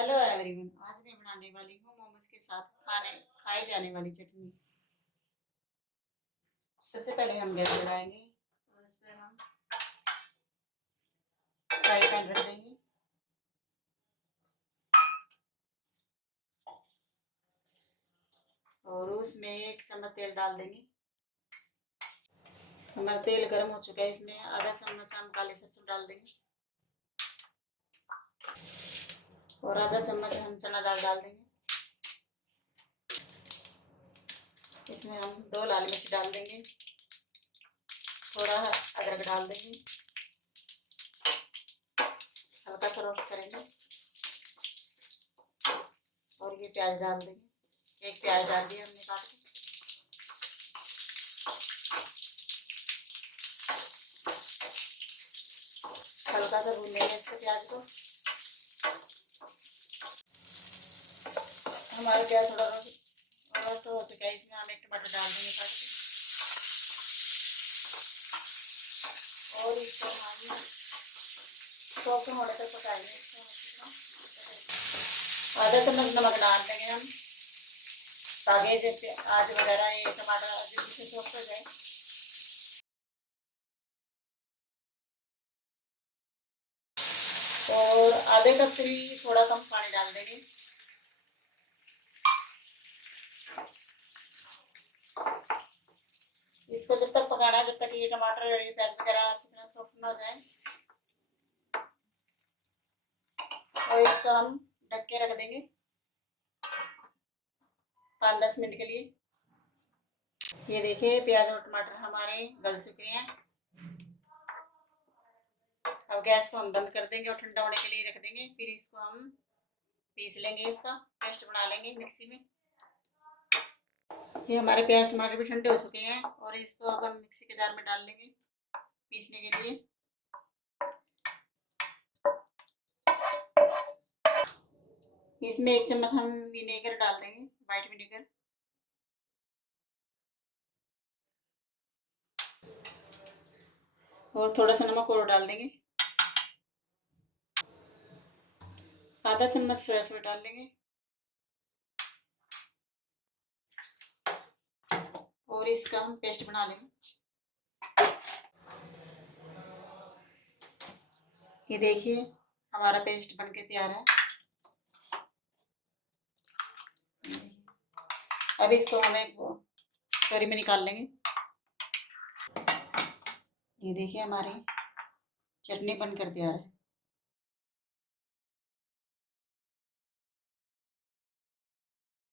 Hello everyone, आज मैं बनाने वाली हूँ मोमोज के साथ खाई जाने वाली चटनी। सबसे पहले हम गैस जलाएंगे और उस पर हम फ्राई पैन रख देंगे और उसमें 1 चम्मच तेल डाल देंगे। हमारा तेल गर्म हो चुका है, इसमें आधा चम्मच हम काले सरसों डाल देंगे और आधा चम्मच हम चना दाल डाल देंगे। इसमें हम 2 लाल मिर्च डाल देंगे, थोड़ा अदरक डाल देंगे, हल्का सा रोस्ट करेंगे और ये प्याज डाल देंगे। 1 प्याज डाल दिया हमने काट के। हल्का सा भून लेंगे इसके प्याज को। हमारे प्याज थोड़ा रोस्ट हो चुका है, इसमें हम 1 टमाटर डाल देंगे काट के और इसको हम सॉफ्ट होने तक पकाएंगे। आधा चम्मच नमक डाल देंगे हम, ताकि जैसे आज वगैरह ये टमाटर जल्दी से सॉफ्ट हो जाए। और आधे कप से भी थोड़ा कम पानी डाल देंगे। इसको जब तक पकाना है, जब तक ये टमाटर और ये प्याज वगैरह अच्छी तरह सॉफ्ट ना हो जाए। और इसको हम ढक के रख देंगे 5-10 मिनट के लिए। ये देखिए प्याज और टमाटर हमारे गल चुके हैं। अब गैस को हम बंद कर देंगे और ठंडा होने के लिए रख देंगे। फिर इसको हम पीस लेंगे, इसका पेस्ट बना लेंगे मिक्सी में। ये हमारे प्याज टमाटर भी ठंडे हो चुके हैं और इसको अब हम मिक्सी के जार में डाल लेंगे पीसने के लिए। इसमें 1 चम्मच हम विनेगर डाल देंगे, वाइट विनेगर। और थोड़ा सा नमक और डाल देंगे। आधा चम्मच सोया सॉस डाल लेंगे और इसका हम पेस्ट बना लेंगे। ये देखिए हमारा पेस्ट बनके तैयार है। अब इसको हम एक कटोरी में निकाल लेंगे। ये देखिए हमारी चटनी बनकर तैयार है।